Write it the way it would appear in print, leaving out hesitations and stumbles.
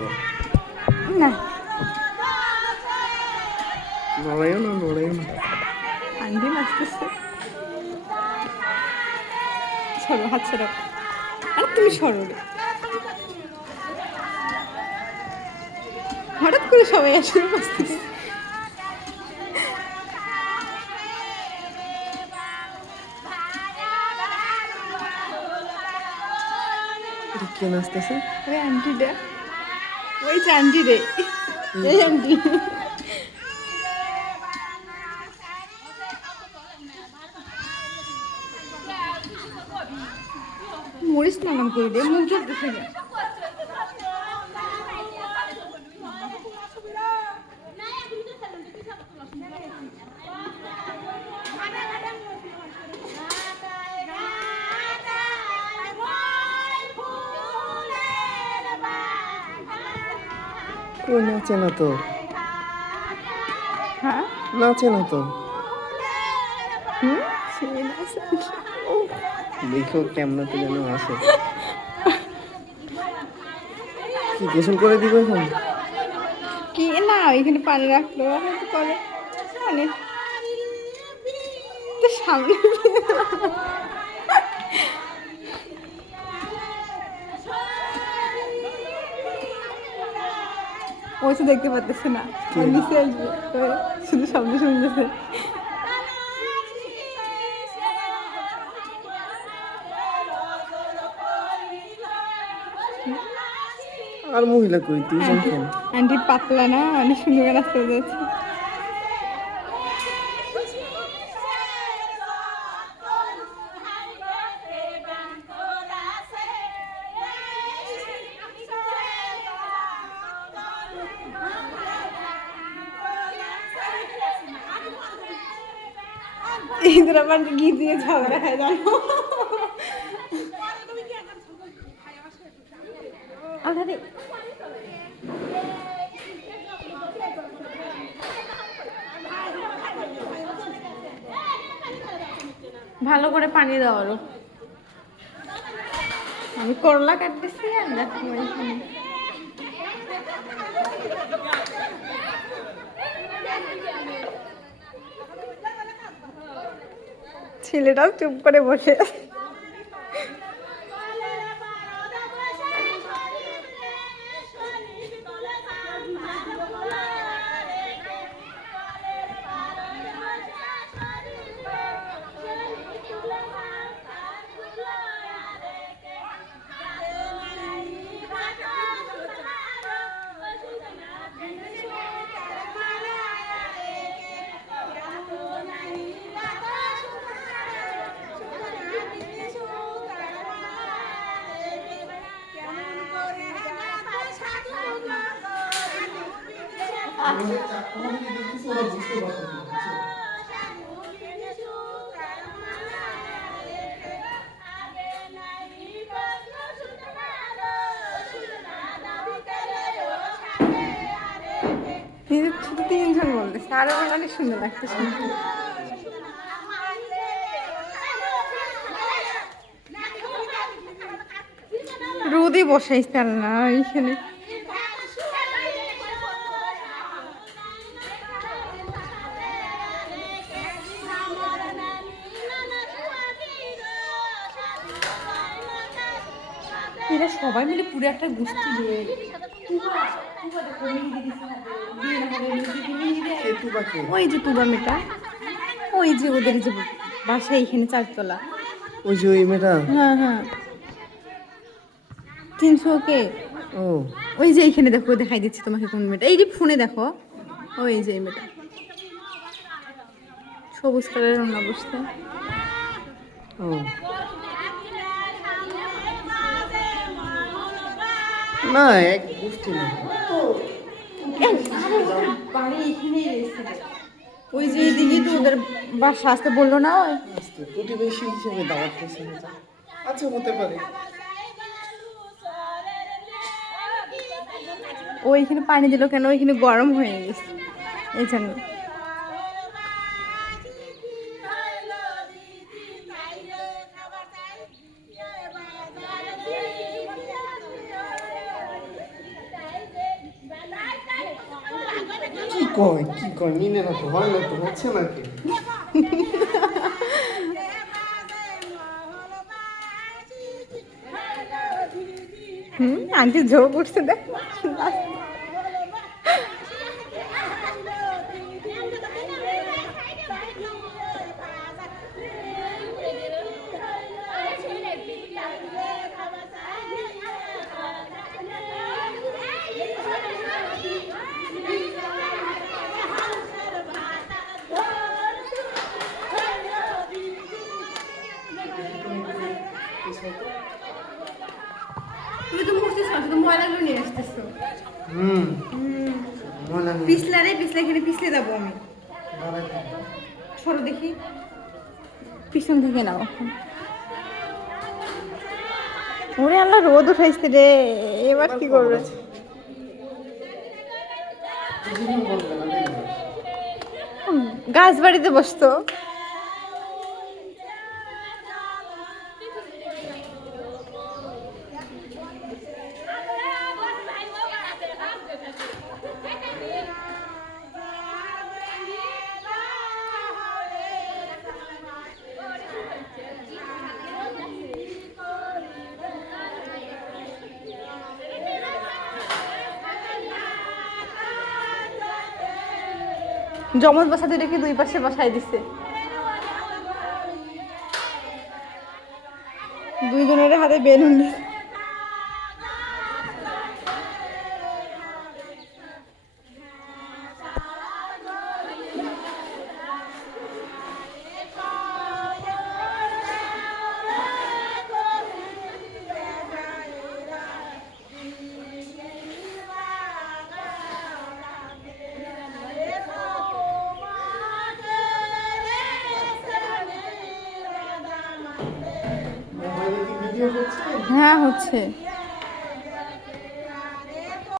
তো না নড়াইও না নড়াইও না। আন্টি নাচতেছে। সরো, হাত সরো। আর তুমি সরো রে। হঠাৎ করে সবাই আসলে নাচতেছে। এটা কে নাচতেছে? ওই আন্টিটা, ওই যে আন্টি রে, এই আন্টি। মরিস না নাম করে দে, মুখ জ্বলতেছে না। কই নাচে না তো, হ্যাঁ নাচে না তো। হুম, সে নাচে। দেখো কেমনাতে যেন আসে। কি গোসল করে দিব এখন? কি না এখানে পানি রাখলো হয়তো করে মানে তো সামনে। ও তো দেখতে পারতেছে না, ও নিচে আসবে, তো শুধু শব্দ শুনতেছে। আর মহিলা কই, দুইজন কেন? আন্টি পাতলা না, অনেক সুন্দর রাস্তা যাচ্ছে। ঈদের আবার গীত দিয়ে ঝগড়া হয় জানো। আরে ভালো করে পানি দাও আরো। আমি করলা কাটতেছি আর দেখো এখানে ছেলেটাও চুপ করে বসে আছে। নিজের শুধু তিনজন বলতেছে, আরো অনেক সুন্দর লাগতেছে। রোদে বসাইছে না এইখানে। এরা সবাই মিলে পুরো একটা গোষ্ঠী দিয়ে ওই যে তুবা মেয়েটা, ওই যে ওদের যে বাসা এখানে চারতলা, ওই যে ওই মেয়েটা। হ্যাঁ হ্যাঁ 300 কে। ও ওই যে এইখানে দেখো, দেখাই দিচ্ছি তোমাকে কোন মেয়েটা, এই যে ফোনে দেখো, ওই যে এই মেয়েটা সবুজ কালারের অন্য অবস্থা। ও না, এক গোষ্ঠী না। ওই যে দিদি তো ওদের বাসা আসতে বললো না, ওই আস্তে প্রতিবেশী হিসেবে দাওয়াত দিয়েছে হয়তো। আচ্ছা হতে পারে। ওইখানে পানি দিল কেন, ওইখানে গরম হয়ে গেছে এই জন্য। কয় কি কয় মিনে না তো হয় না তো হচ্ছে নাকি আন্টি জোর করছে দেখ তুমি তো মুখছিস না শুধু ময়লাগুলো নিয়ে আসতেছো হুম মনে নেই পিছলা রে পিছলা এখানে পিছলে যাবো আমি সরো দেখি পিছন থেকে নাও ওরে আল্লাহ রোদ উঠাইছে রে এবার কি করবে গাছ বাড়িতে বসতো জমজ বসাতে রেখে দুই পাশে বসাই দিছে দুইজনের হাতে বেলুন দিছে মোবাইলে কি ভিডিও করছে হ্যাঁ হচ্ছে